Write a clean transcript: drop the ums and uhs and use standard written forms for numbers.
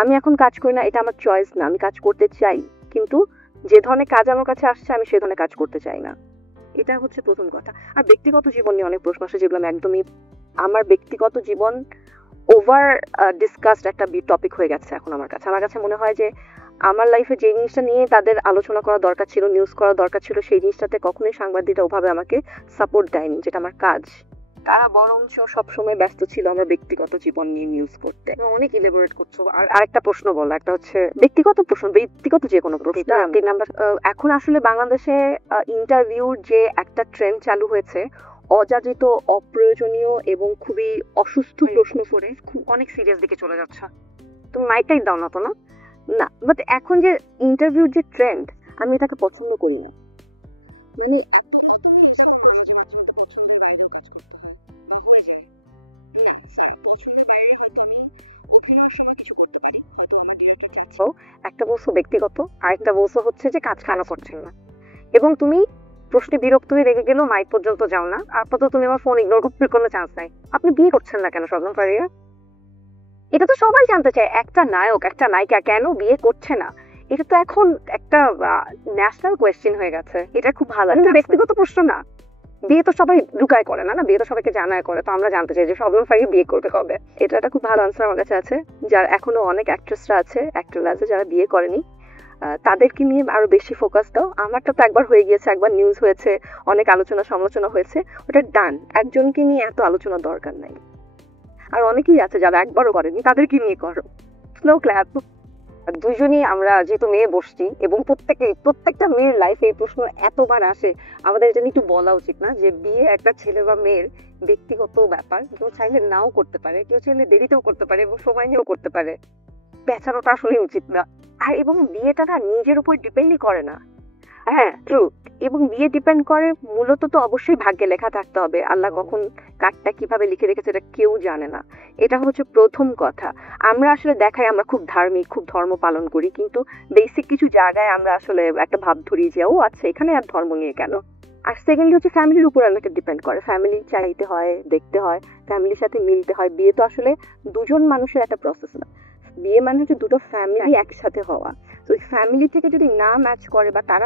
আমি এখন কাজ করি না, এটা আমার চয়েস না, আমি কাজ করতে চাই, কিন্তু যে ধরনের কাজ আমার কাছে আসছে আমি সে ধরনের কাজ করতে চাই না। এটা হচ্ছে প্রথম কথা। আর ব্যক্তিগত জীবন নিয়ে অনেক প্রশ্ন আসে, যেগুলো আমি একদমই, আমার ব্যক্তিগত জীবন ওভার ডিসকাসড একটা টপিক হয়ে গেছে এখন আমার কাছে মনে হয় যে আমার লাইফে যে জিনিসটা নিয়ে তাদের আলোচনা করা দরকার ছিল, নিউজ করা দরকার ছিল, সেই জিনিসটাতে কখনোই সাংবাদিকরা ওভাবে আমাকে সাপোর্ট দেয়নি, যেটা আমার কাজ। তারা বরঞ্চ সবসময় ব্যস্ত ছিল আমার ব্যক্তিগত জীবন নিয়ে নিউজ করতে। অনেক ইলেবোরেট করছো। আর আরেকটা প্রশ্ন বলো, একটা হচ্ছে ব্যক্তিগত প্রশ্ন, ব্যক্তিগত যে কোনো প্রশ্ন। 3 নাম্বার, এখন আসলে বাংলাদেশে ইন্টারভিউর যে একটা ট্রেন্ড চালু হয়েছে, অযাচিত, অপ্রয়োজনীয় এবং খুবই অসুস্থ প্রশ্ন করে খুব অনেক সিরিয়াস দিকে চলে যাচ্ছে। তুমি মাইকটাই দাও না তো, না না, বাট এখন যে ইন্টারভিউর যে ট্রেন্ড, আমি এটাকে পছন্দ করি না। মানে একটা বলছো ব্যক্তিগত, আরেকটা বলছো হচ্ছে যে কাজ কেন করছেন না, এবং তুমি প্রশ্নে বিরক্ত হয়ে রেগে গেলেও মাইক পর্যন্ত যাও না। আপাতত তুমি আমার ফোন ইগনোর করার কোনো চান্স নাই। আপনি বিয়ে করছেন না কেন শবনম ফারিয়া? এটা তো সবাই জানতে চায়, একটা নায়ক একটা নায়িকা কেন বিয়ে করছে না। এটা তো এখন একটা ন্যাশনাল কোয়েশ্চেন হয়ে গেছে। এটা খুব ভালো একটা ব্যক্তিগত প্রশ্ন না। বিয়ে তো সবাই লুকায় করে না, না বিয়ে তো সবাইকে জানায় করে। তো আমরা জানতে চাই যে শবনম ফারিয়া বিয়ে করবে কবে। এটা একটা খুব ভালো আনসার আমার কাছে আছে। যার এখনো অনেক অ্যাক্ট্রেসরা আছে, অ্যাক্টর আছে যারা বিয়ে করেনি, তাদেরকে নিয়ে আরো বেশি ফোকাস দাও। আমারটা তো একবার হয়ে গিয়েছে, একবার নিউজ হয়েছে, অনেক আলোচনা সমালোচনা হয়েছে, ওটা ডান। একজনকে নিয়ে এত আলোচনা দরকার নাই। আর অনেকেই আছে যারা একবারও করেনি, তাদেরকে নিয়ে করো। Slow clap. দুইজনই আমরা যেহেতু মেয়ে বসছি, এবং প্রত্যেকটা মেয়ের লাইফে এই প্রশ্ন এতবার আসে, আমাদের এটা একটু বলা উচিত না যে বিয়ে একটা ছেলে বা মেয়ের ব্যক্তিগত ব্যাপার। কেউ চাইলে নাও করতে পারে, কেউ চাইলে দেরিতেও করতে পারে এবং সময় নিয়েও করতে পারে। পেঁচানোটা আসলে উচিত না। আর এবং বিয়েটা না নিজের উপর ডিপেন্ডই করে না। হ্যাঁ, ট্রু। এবং বিয়ে ডিপেন্ড করে মূলত তো অবশ্যই ভাগ্যে লেখা থাকতে হবে। আল্লাহ কখন কাঠটা কিভাবে লিখে রেখেছে এটা কেউ জানে না। এটা হচ্ছে প্রথম কথা। আমরা আসলে দেখাই আমরা খুব ধার্মিক, খুব ধর্ম পালন করি, কিন্তু বেসিক কিছু জায়গায় আমরা আসলে একটা ভাব ধরি যে ও আচ্ছা এখানে আর ধর্ম নিয়ে কেন। আর সেকেন্ডলি হচ্ছে ফ্যামিলির উপর অনেকটা ডিপেন্ড করে। ফ্যামিলি চাইতে হয়, দেখতে হয়, ফ্যামিলির সাথে মিলতে হয়। বিয়ে তো আসলে দুজন মানুষের একটা প্রসেস না, বিয়ে মানে হচ্ছে দুটো ফ্যামিলি একসাথে হওয়া। তো ফ্যামিলি থেকে যদি না ম্যাচ করে বা তারা